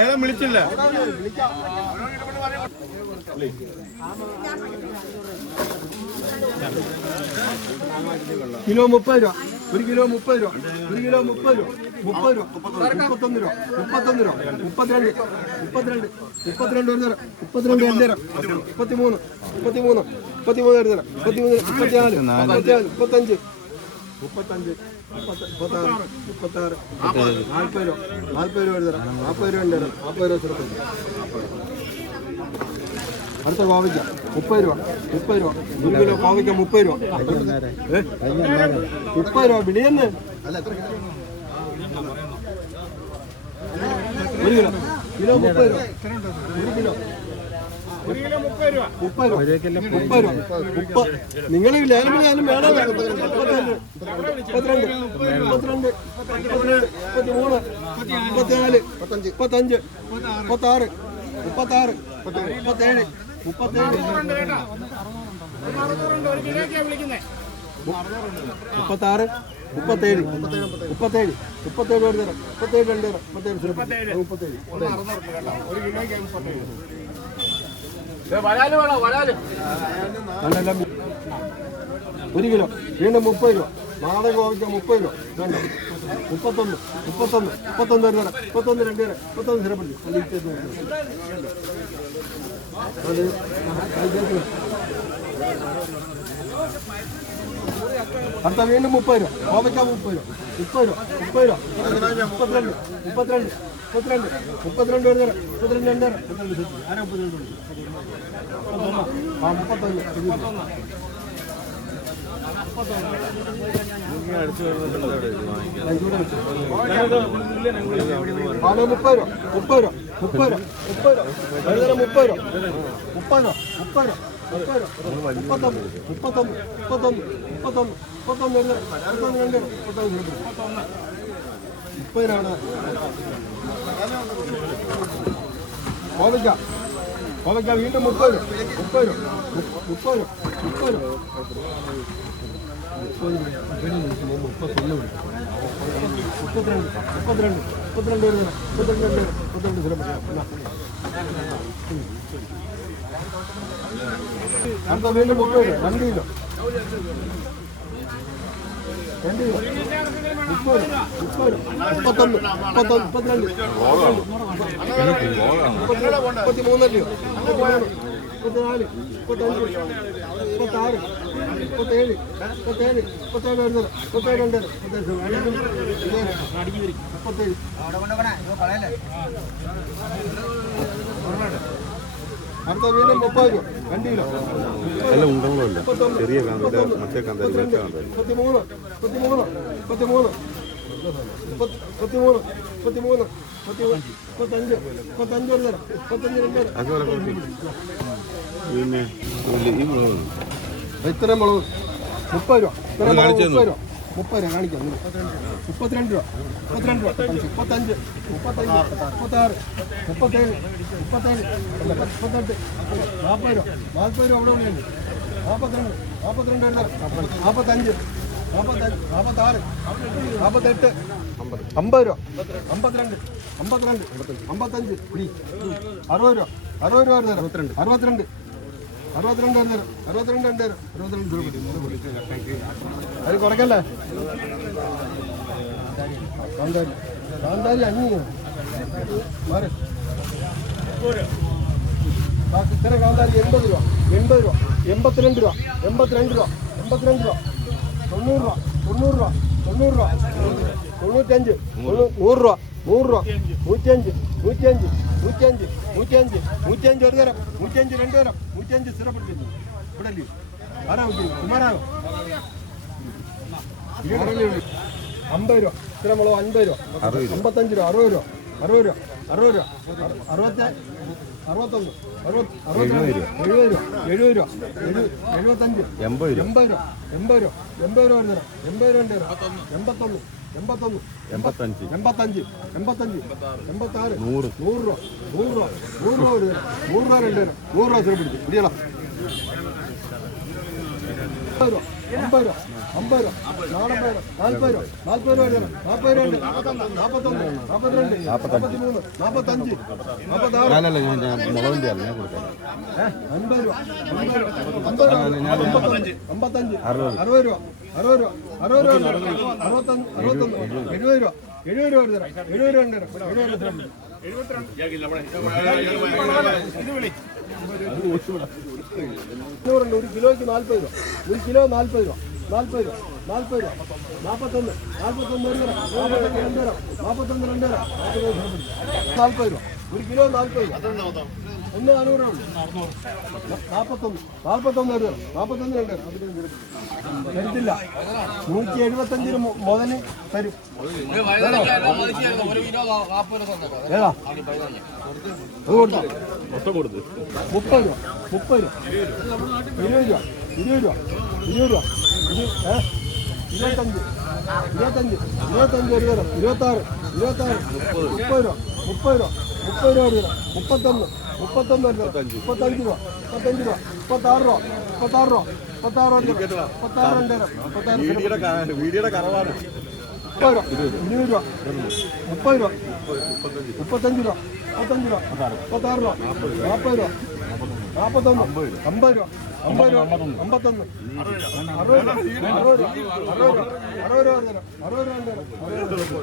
ഏലം വിളിച്ചില്ല. കിലോ 30 രൂപ, 1 കിലോ 30 രൂപ, 1 കിലോ 30 രൂപ, 30 രൂപ, 31 രൂപ, 32 രൂപ, 32, 32, 32 ഒരു തരം, 32 രണ്ട് തരം, 33, 33, 33 ഒരു തരം, 33, 34, 35, 35, 36, 40 രൂപ, 40 രൂപ ഒരു തരം, 40 രൂപ രണ്ട് തരം, 40 രൂപ ചെറുപ്പം. അടുത്ത കോവയ്ക്ക 30 രൂപ, 30 രൂപ, 1 കിലോ കോവയ്ക്ക 30 രൂപ, 30 രൂപ വിളിയെന്ന്. 1 കിലോ, കിലോ 30 രൂപ, 1 കിലോ 30 രൂപ, 30 രൂപ, 30. നിങ്ങൾ ലേലം വേണം. 32, 32, 33, 34, 35, 36, 36, 37, 37, 37, 37, 37, 37 ഒരു തരം, 37 രണ്ട് തരം, 37, 1 കിലോ വീണ്ടും 30 രൂപ, നാടൻ കോവയ്ക്ക 30 രൂപ, വേണ്ട 31, 31, 31 ഒരു തരം, 31 രണ്ട് തരം, 31 സ്ഥിരപ്പെടുത്തി. അടുത്ത വീണ്ടും 30 രൂപ, കോവയ്ക്ക 30 രൂപ, 30 രൂപ, 30 രൂപ, 32, 32, 32, 32 ഒരു തരം, 32 രണ്ട് തരം, 32, കോവയ്ക്ക വീണ്ടും 30 രൂപ, 30 രൂപ, 30 രൂപ, 30 രൂപ, 32 ഒരു തരം, 32 സ്ഥിരപ്പെടുത്തി. അടുത്ത വീണ്ടും 30 രൂപ, 2 കിലോ, 2 കിലോ, 30 രൂപ, 30 രൂപ, 31, 32, 33 അല്ലയോ, 34, 35, 36, 37, 37, 37 ഒരു തരം, 37 രണ്ട് തരം, 37. അടുത്ത വീണ്ടും 30 രൂപ, 2 കിലോ, 33, 33, 35 ഒരു തരം, 35 രണ്ട് തരം. ഇത്രയും മുളക് 30 രൂപ, 30 രൂപ, 30 രൂപ കാണിക്കാം. 32 രൂപ, 32 രൂപ, 35, 36, 37, 37, 38, 40 രൂപ, 40 രൂപ അവിടെ ഉള്ളതാണ്. 42, 42 45, 46, 48, 50 രൂപ, 52, 52, 55, 60 രൂപ, 60 രൂപ ഒരു തരം, 62, 62 ഒരു തരം, 62 രണ്ട് തരം, 62 രൂപ. അത് കുറയ്ക്കല്ലേ. കാന്താരി, കാന്താരി 5 മാറി. ഇത്ര കാന്താരി 80 രൂപ, 80 രൂപ, 82 രൂപ, 82 രൂപ, 82 രൂപ, 90 രൂപ, 90 രൂപ, 90 രൂപ, 95, 100 രൂപ, 100 രൂപ, 105, 105, 105, 105, 105 ഒരു തരം, 105 രണ്ട് തരം, 105 സ്ഥിരപ്പെടുത്തില്ല. ഇവിടെ അല്ലേ ആരാ കുമാരാണോ? 50 രൂപ, സ്ഥിരമുളക് 50 രൂപ, 55 രൂപ, 60 രൂപ, 60 രൂപ, 60 രൂപ, 61, 70 രൂപ, 70 രൂപ, 70 രൂപ, 75, 80 രൂപ, 80 രൂപ, 80 രൂപ, 80 രൂപ ഒരു തരം, 80 രൂപ രണ്ട് തരം, 81, 81, 85, 85, 86, 100, 100 രൂപ, 100 രൂപ, 100 രൂപ ഒരു തരം, 100 രൂപ രണ്ട് തരം, 100 രൂപ സ്ഥിരപ്പെടുത്തി. പിടിയണം. 50 രൂപ, 50 രൂപ, 50 രൂപ 40 രൂപ 40 രൂപ 40 രൂപ 41 42 43 45 46 ഞാനല്ല ഞാൻ മുളകിൻ്റെ ആണ് ഞാൻ കൊടുക്കാം 50 രൂപ 55 60 രൂപ 60 രൂപ 60 രൂപ 61 70 രൂപ 70 രൂപ തരാം 70 രൂപ ഉണ്ട് 70 ഒരു കിലോയ്ക്ക് 40 രൂപ ഒരു കിലോ 40 രൂപ 40 രൂപ 40 രൂപ 41 41 ഒരു തരാം 41 2 തരാം 40 രൂപ ഒരു കിലോ 40 രൂപ 1 400 ഉണ്ട് 41 ഒരു തരാം 41 2 തരത്തില്ല 175 മുതല് തരും ഏതാ അത് കൊടുത്തു 30 രൂപ 30 രൂപ 20 രൂപ 20 രൂപ 20 രൂപ 25 ഒരു തരം 26 30 രൂപ 30 രൂപ 30 രൂപ ഒരു തരം 31 ഒരു തരം 35 രൂപ 36 രൂപ 56 രൂപ 56 വീഡിയോയുടെ കറവാണ് 30 രൂപ 20 രൂപ 30 രൂപ 35 രൂപ 55 രൂപ 56 രൂപ 40 രൂപ 41 50 രൂപ 51 60 രൂപ 60 രൂപ 60 രൂപ